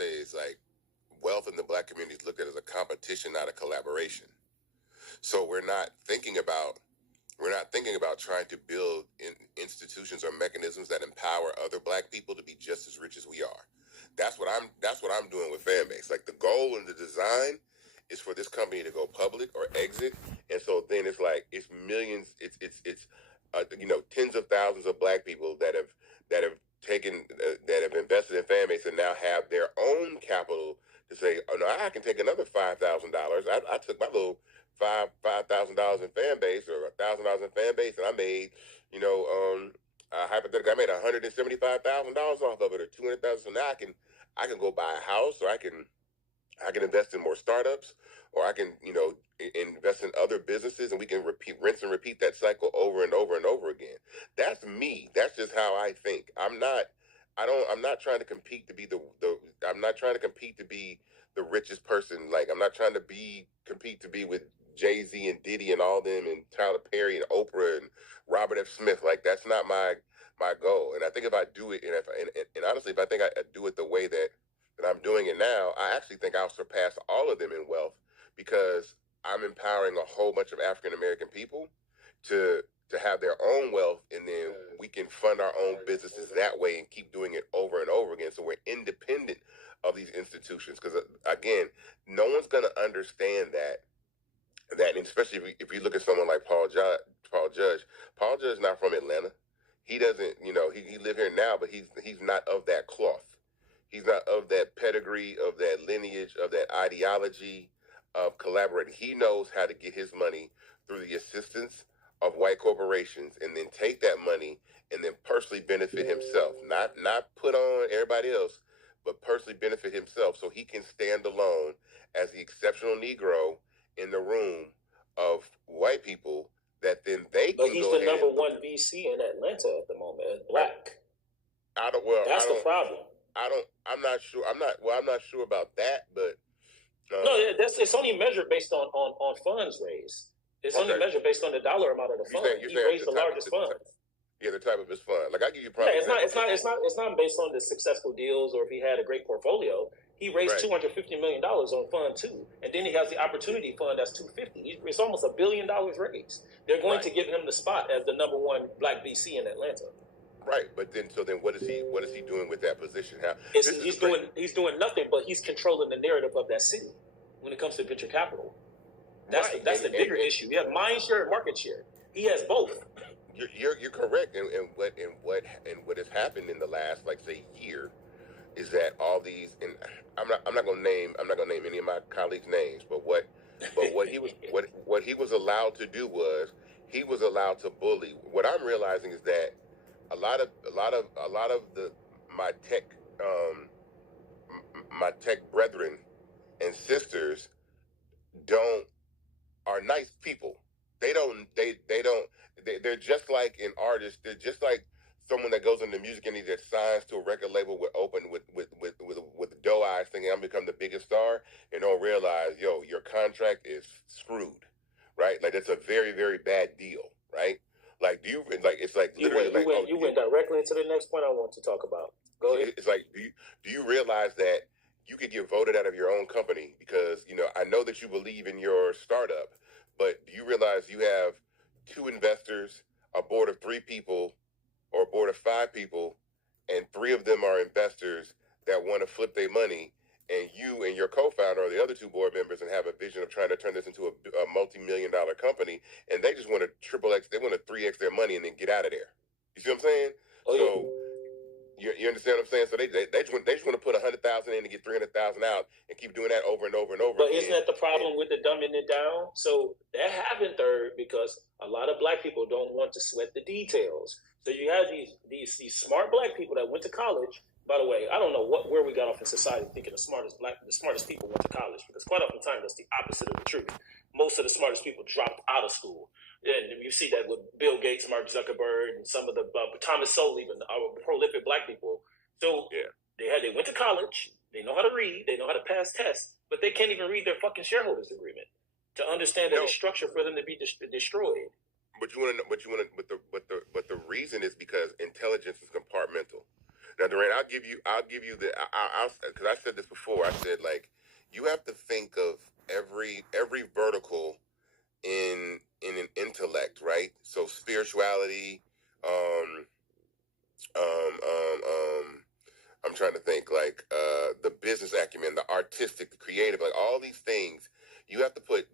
say is like wealth in the black community is looked at as a competition, not a collaboration. So we're not thinking about trying to build institutions or mechanisms that empower other black people to be just as rich as we are. That's what I'm doing with Fanbase. Like the goal and the design is for this company to go public or exit, and so then it's millions. It's tens of thousands of black people that have taken that have invested in Fanbase and now have their own capital to say, oh no, I can take another $5,000. I took my little $5,000 in Fanbase or $1,000 in Fanbase, and I made, hypothetically, I made $175,000 off of it, or $200,000. So now I can go buy a house, or I can invest in more startups, or I can invest in other businesses, and we can rinse and repeat that cycle over and over and over again. That's me. That's just how I think. I'm not trying to compete to be I'm not trying to compete to be the richest person. Like I'm not trying to compete to be with Jay-Z and Diddy and all them and Tyler Perry and Oprah and Robert F. Smith. Like that's not my goal. And I think if I do it, and honestly, if I think I do it the way that I'm doing it now, I actually think I'll surpass all of them in wealth, because I'm empowering a whole bunch of African American people to have their own wealth, and then we can fund our own businesses that way and keep doing it over and over again. So we're independent of these institutions, because again, no one's going to understand that, and especially if you look at someone like Paul Judge. Paul Judge is not from Atlanta. He doesn't, he live here now, but he's not of that cloth. He's not of that pedigree, of that lineage, of that ideology of collaborating. He knows how to get his money through the assistance of white corporations, and then take that money and then personally benefit himself, not put on everybody else, but personally benefit himself, so he can stand alone as the exceptional Negro in the room of white people, that then they but can he's go the number one VC in Atlanta at the moment, black. That's the problem. I'm not sure about that, but no, it's only measured based on funds raised. It's only measured based on the dollar amount of the fund. He raised the largest fund. Yeah, the type of his fund. Like I give you probably. Yeah, it's not based on the successful deals or if he had a great portfolio. He raised $250 million on Fund 2, and then he has the Opportunity Fund that's $250. It's almost $1 billion raised. They're going to give him the spot as the number one black VC in Atlanta. Right, but then what is he doing with that position? He's doing nothing, but he's controlling the narrative of that city when it comes to venture capital. That's the bigger issue. You have mind share and market share. He has both. You're correct, and what has happened in the last, like, say, year, is that all these, and I'm not gonna name any of my colleagues' names, but what he was allowed to do was he was allowed to bully. What I'm realizing is that a lot of my tech brethren and sisters are nice people. They're just like an artist. They're just like someone that goes into the music industry that signs to a record label with doe eyes, thinking I'm become the biggest star, and don't realize, your contract is screwed, right? Like that's a very, very bad deal, right? Like, do you like? It's like literally you went directly into the next point I want to talk about. Go ahead. It's like, do you realize that you could get voted out of your own company because I know that you believe in your startup, but do you realize you have 2 investors, a board of 3 people, or a board of 5 people, and 3 of them are investors that want to flip their money, and you and your co-founder are the other 2 board members and have a vision of trying to turn this into a multi-million-dollar company, and they just want to triple X, they want to 3X their money and then get out of there. You see what I'm saying? You understand what I'm saying? So they just want to put $100,000 in to get $300,000 out and keep doing that over and over and over. But isn't that the problem with the dumbing it down? So that happened third because a lot of black people don't want to sweat the details. So you have these smart black people that went to college. By the way, I don't know where we got off in society thinking the smartest people went to college, because quite often time that's the opposite of the truth. Most of the smartest people dropped out of school. And you see that with Bill Gates, Mark Zuckerberg, and some of the Thomas Sowell, even our prolific black people. So they went to college, they know how to read, they know how to pass tests, but they can't even read their fucking shareholders agreement to understand that it's structured for them to be destroyed. But the reason is because intelligence is compartmental. Now, Durant, I'll give you the, because I said this before. I said like, you have to think of every vertical in an intellect, right? So spirituality, um, um, I'm trying to think like the business acumen, the artistic, the creative, like all these things. You have to put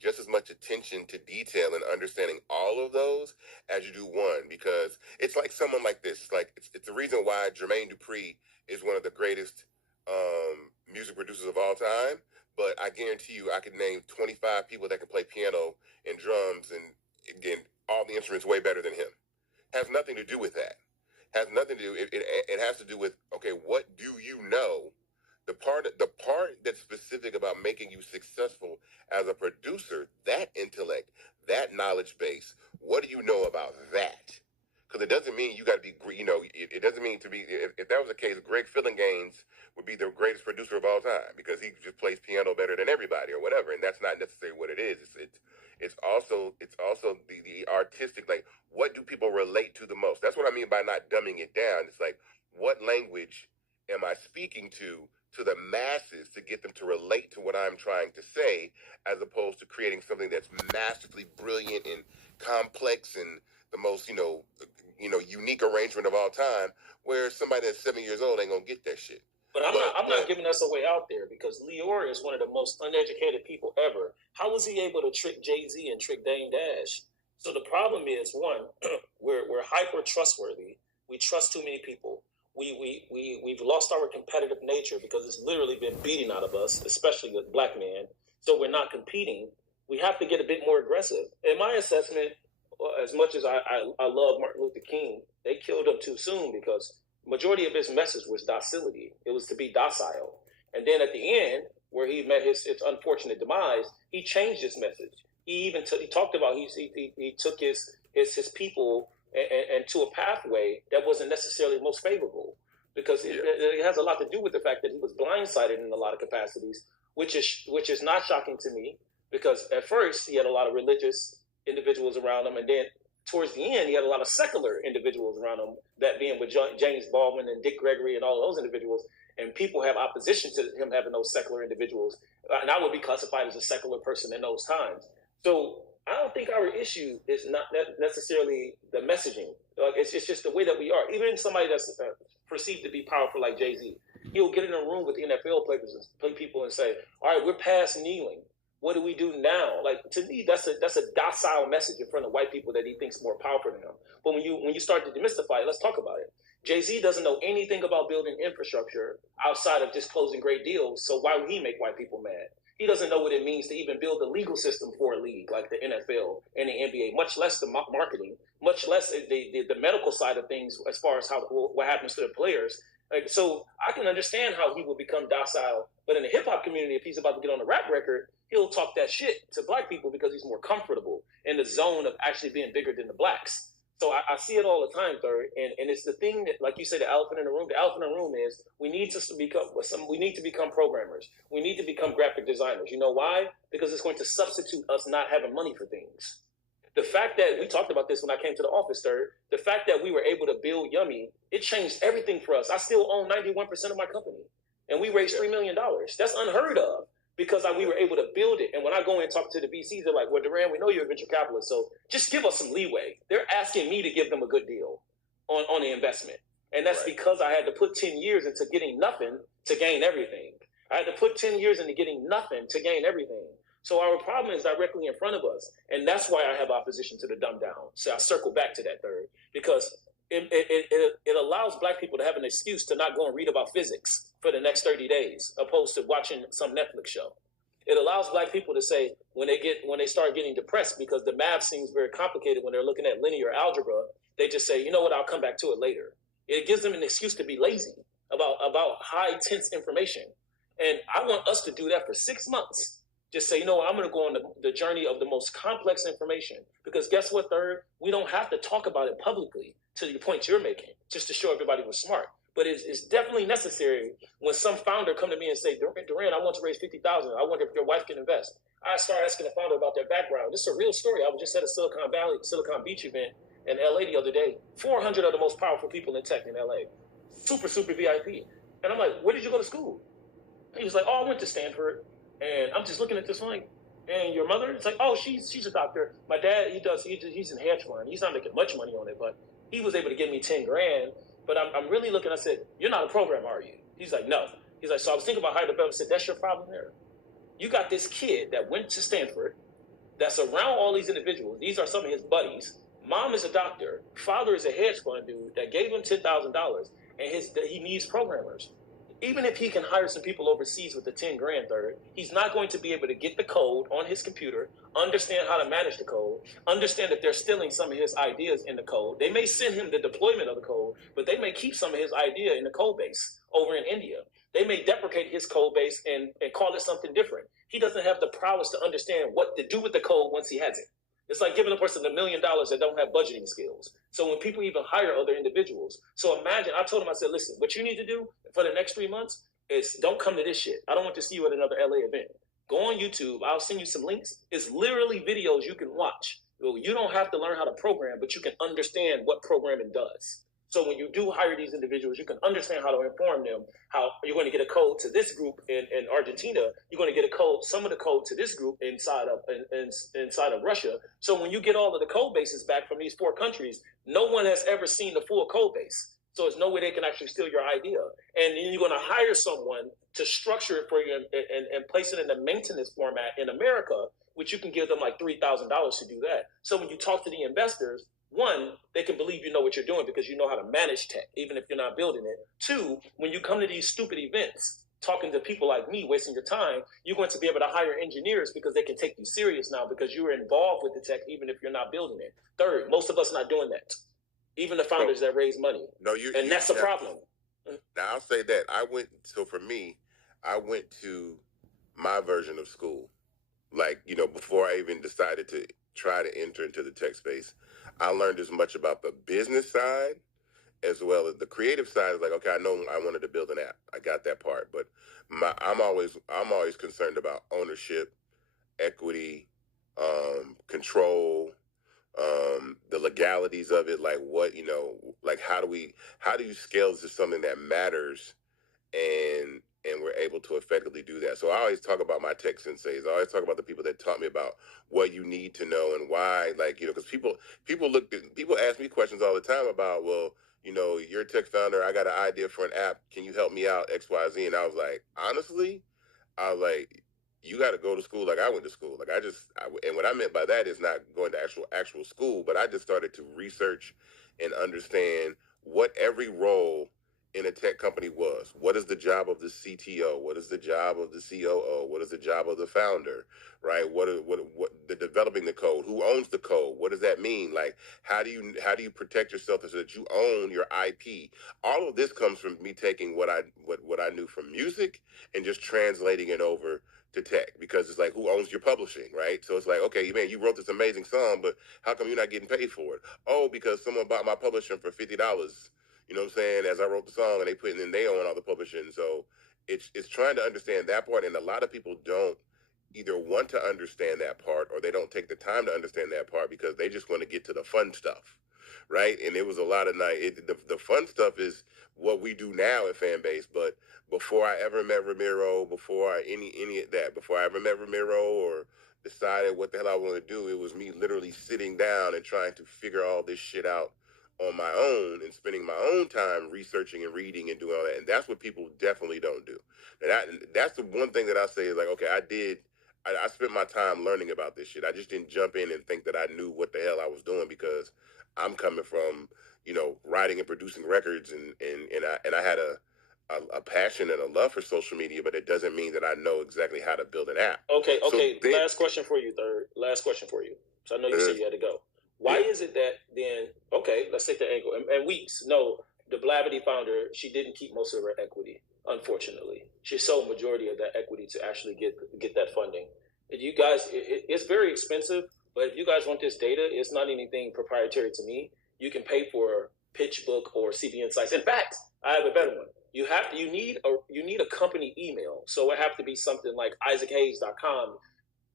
just as much attention to detail and understanding all of those as you do one, because it's like someone like this. Like it's the reason why Jermaine Dupri is one of the greatest music producers of all time. But I guarantee you, I could name 25 people that can play piano and drums and again all the instruments way better than him. Has nothing to do with that. Has nothing to do. It has to do with, okay, what do you know? The part that's specific about making you successful as a producer, that intellect, that knowledge base. What do you know about that? Because it doesn't mean you got to be, it doesn't mean to be. If that was the case, Greg Fillinganes would be the greatest producer of all time because he just plays piano better than everybody or whatever, and that's not necessarily what it is. It's also the artistic, like, what do people relate to the most? That's what I mean by not dumbing it down. It's like, what language am I speaking to the masses to get them to relate to what I'm trying to say, as opposed to creating something that's masterfully brilliant and complex and the most, unique arrangement of all time, where somebody that's 7 years old ain't gonna get that shit. But I'm not giving us away out there, because Leor is one of the most uneducated people ever. How was he able to trick Jay-Z and trick Dame Dash? So the problem is, one, we're hyper trustworthy. We trust too many people. We've lost our competitive nature because it's literally been beating out of us, especially with black men. So we're not competing. We have to get a bit more aggressive. In my assessment, as much as I love Martin Luther King, they killed him too soon because majority of his message was docility. It was to be docile. And then at the end, where he met his unfortunate demise, he changed his message. He even he talked about he took his people and to a pathway that wasn't necessarily most favorable, because it has a lot to do with the fact that he was blindsided in a lot of capacities, which is not shocking to me, because at first he had a lot of religious individuals around him, and then towards the end he had a lot of secular individuals around him, that being with James Baldwin and Dick Gregory and all those individuals, and people have opposition to him having those secular individuals, and I would be classified as a secular person in those times. So I don't think our issue is not necessarily the messaging. It's just the way that we are. Even somebody that's perceived to be powerful like Jay-Z, he'll get in a room with the NFL players and people and say, all right, we're past kneeling. What do we do now? Like, to me, that's a docile message in front of white people that he thinks more powerful than him. But when you start to demystify it, let's talk about it. Jay-Z doesn't know anything about building infrastructure outside of just closing great deals. So why would he make white people mad? He doesn't know what it means to even build a legal system for a league like the NFL and the NBA, much less the marketing, much less the medical side of things as far as what happens to the players. Like, so I can understand how he will become docile, but in the hip hop community, if he's about to get on a rap record, he'll talk that shit to black people because he's more comfortable in the zone of actually being bigger than the blacks. So I see it all the time, Third, and it's the thing that, like you say, the elephant in the room. The elephant in the room is we need to become programmers. We need to become graphic designers. You know why? Because it's going to substitute us not having money for things. The fact that we talked about this when I came to the office, Third, the fact that we were able to build Yummy, it changed everything for us. I still own 91% of my company, and we raised $3 million. That's unheard of, because we were able to build it. And when I go and talk to the VCs, they're like, well, Duran, we know you're a venture capitalist, so just give us some leeway. They're asking me to give them a good deal on the investment. And that's because I had to put 10 years into getting nothing to gain everything. I had to put 10 years into getting nothing to gain everything. So our problem is directly in front of us. And that's why I have opposition to the dumb down. So I circle back to that, Third, because it allows black people to have an excuse to not go and read about physics for the next 30 days, opposed to watching some Netflix show. It allows black people to say, when they start getting depressed because the math seems very complicated when they're looking at linear algebra, they just say, you know what, I'll come back to it later. It gives them an excuse to be lazy about high tense information. And I want us to do that for 6 months. Just say, you know what, I'm going to go on the journey of the most complex information. Because guess what, Third? We don't have to talk about it publicly to the point you're making, just to show everybody we're smart. But it's definitely necessary when some founder come to me and say, Duran, I want to raise $50,000. I wonder if your wife can invest. I start asking the founder about their background. This is a real story. I was just at a Silicon Beach event in LA the other day. 400 of the most powerful people in tech in LA. super, super VIP. And I'm like, where did you go to school? And he was like, oh, I went to Stanford. And I'm just looking at this like, and your mother? It's like, oh, she's a doctor. My dad, he's in hedge fund. He's not making much money on it, but he was able to give me 10 grand. But I'm really looking, I said, you're not a programmer, are you? He's like, no. He's like, so I was thinking about hiring a better. I said, that's your problem there. You got this kid that went to Stanford that's around all these individuals. These are some of his buddies. Mom is a doctor. Father is a hedge fund dude that gave him $10,000, and he needs programmers. Even if he can hire some people overseas with the 10 grand third, he's not going to be able to get the code on his computer, understand how to manage the code, understand that they're stealing some of his ideas in the code. They may send him the deployment of the code, but they may keep some of his idea in the code base over in India. They may deprecate his code base and call it something different. He doesn't have the prowess to understand what to do with the code once he has it. It's like giving a person $1 million that don't have budgeting skills. So when people even hire other individuals, so imagine, I told him, I said, listen, what you need to do for the next 3 months is don't come to this shit. I don't want to see you at another LA event. Go on YouTube. I'll send you some links. It's literally videos you can watch. You don't have to learn how to program, but you can understand what programming does. So when you do hire these individuals, you can understand how to inform them how you're going to get a code to this group in Argentina. You're going to get a code, some of the code to this group inside of Russia. So when you get all of the code bases back from these 4 countries, no one has ever seen the full code base. So there's no way they can actually steal your idea. And then you're going to hire someone to structure it for you and place it in a maintenance format in America, which you can give them like $3,000 to do that. So when you talk to the investors, 1, they can believe you know what you're doing because you know how to manage tech, even if you're not building it. 2, when you come to these stupid events, talking to people like me, wasting your time, you're going to be able to hire engineers because they can take you serious now because you're involved with the tech, even if you're not building it. 3rd, most of us not doing that. Even the founders that raise money. And that's a problem. Now, I'll say that. For me, I went to my version of school. Like, before I even decided to try to enter into the tech space, I learned as much about the business side as well as the creative side. Is like, okay, I know I wanted to build an app. I got that part, but I'm always concerned about ownership, equity, control, the legalities of it. Like what, like how do you scale this to something that matters and we're able to effectively do that. So I always talk about my tech senseis. I always talk about the people that taught me about what you need to know and why, like, because people ask me questions all the time about, well, you're a tech founder. I got an idea for an app. Can you help me out X, Y, Z? And I was like, honestly, you got to go to school like I went to school. Like and what I meant by that is not going to actual school, but I just started to research and understand what every role in a tech company was. What is the job of the CTO? What is the job of the COO? What is the job of the founder? Right? What the developing the code? Who owns the code? What does that mean? Like, how do you protect yourself so that you own your IP? All of this comes from me taking what I knew from music and just translating it over to tech, because it's like, who owns your publishing, right? So it's like, okay, man, you wrote this amazing song, but how come you're not getting paid for it? Oh, because someone bought my publishing for $50. You know what I'm saying? As I wrote the song, and they own all the publishing. So it's trying to understand that part, and a lot of people don't either want to understand that part or they don't take the time to understand that part because they just want to get to the fun stuff, right? And it was a lot of the fun stuff is what we do now at Fanbase, but before I ever met Ramiro, before I ever met Ramiro or decided what the hell I want to do, it was me literally sitting down and trying to figure all this shit out on my own and spending my own time researching and reading and doing all that. And that's what people definitely don't do. And that's the one thing that I say is like, okay, I spent my time learning about this shit. I just didn't jump in and think that I knew what the hell I was doing because I'm coming from, writing and producing records and I had a passion and a love for social media, but it doesn't mean that I know exactly how to build an app. Okay. Last question for you, Third. Last question for you. So I know you said you had to go. Why is it that then, okay, let's take the angle. And Weeks, no, the Blavity founder, she didn't keep most of her equity, unfortunately. She sold majority of that equity to actually get that funding. And you guys, it's very expensive, but if you guys want this data, it's not anything proprietary to me. You can pay for PitchBook or CB Insights. In fact, I have a better one. You need a company email. So it have to be something like isaachays.com,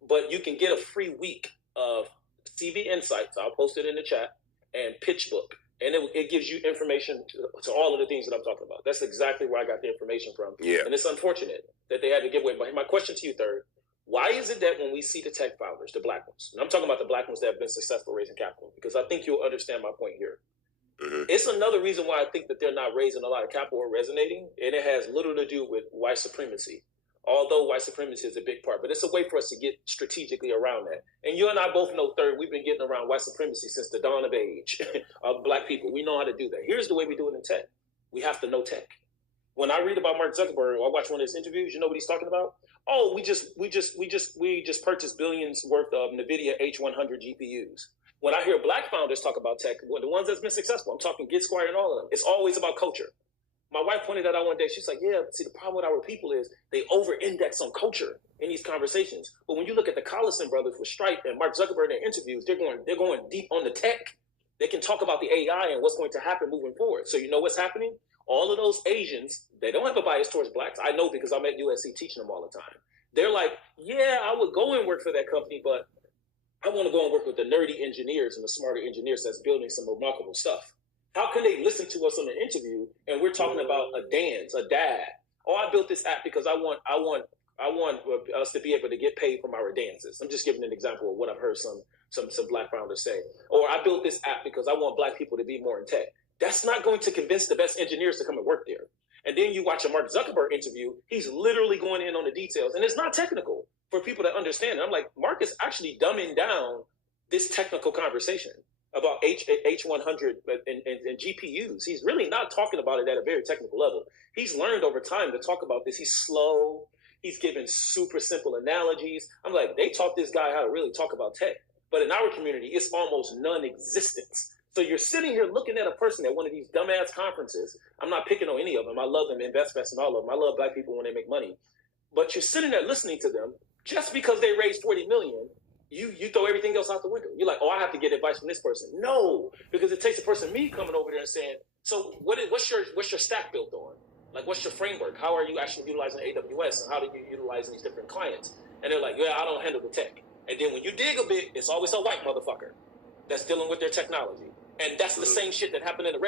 but you can get a free week of CB Insights. I'll post it in the chat, and PitchBook. and it gives you information to all of the things that I'm talking about. That's exactly where I got the information from. Yeah. And it's unfortunate that they had to give away. My question to you, Third, why is it that when we see the tech founders, the black ones, and I'm talking about the black ones that have been successful raising capital, because I think you'll understand my point here. Mm-hmm. It's another reason why I think that they're not raising a lot of capital or resonating, and it has little to do with white supremacy. Although white supremacy is a big part, but it's a way for us to get strategically around that. And you and I both know, Third, we've been getting around white supremacy since the dawn of age of black people. We know how to do that. Here's the way we do it in tech. We have to know tech. When I read about Mark Zuckerberg, or I watch one of his interviews, you know what he's talking about? Oh, we just purchased billions worth of NVIDIA H100 GPUs. When I hear black founders talk about tech, the ones that's been successful, I'm talking GitSquire and all of them, it's always about culture. My wife pointed that out one day. She's like, yeah, see, the problem with our people is they over-index on culture in these conversations. But when you look at the Collison brothers with Stripe and Mark Zuckerberg in their interviews, they're going deep on the tech. They can talk about the AI and what's going to happen moving forward. So you know what's happening? All of those Asians, they don't have a bias towards blacks. I know because I'm at USC teaching them all the time. They're like, yeah, I would go and work for that company, but I want to go and work with the nerdy engineers and the smarter engineers that's building some remarkable stuff. How can they listen to us on an interview and we're talking about a dance, a dad? Oh, I built this app because I want us to be able to get paid from our dances. I'm just giving an example of what I've heard some black founders say. Or I built this app because I want black people to be more in tech. That's not going to convince the best engineers to come and work there. And then you watch a Mark Zuckerberg interview, he's literally going in on the details. And it's not technical for people to understand it. I'm like, Mark is actually dumbing down this technical conversation about H100 and GPUs. He's really not talking about it at a very technical level. He's learned over time to talk about this. He's slow. He's given super simple analogies. I'm like, they taught this guy how to really talk about tech. But in our community, it's almost non-existent. So you're sitting here looking at a person at one of these dumbass conferences. I'm not picking on any of them. I love them, InvestFest and all of them. I love black people when they make money. But you're sitting there listening to them just because they raised $40 million. You throw everything else out the window. You're like, oh, I have to get advice from this person. No, because it takes a person, me, coming over there and saying, so what's your stack built on? Like, what's your framework? How are you actually utilizing AWS? And how do you utilize these different clients? And they're like, yeah, I don't handle the tech. And then when you dig a bit, it's always a white motherfucker that's dealing with their technology. And that's the same shit that happened in the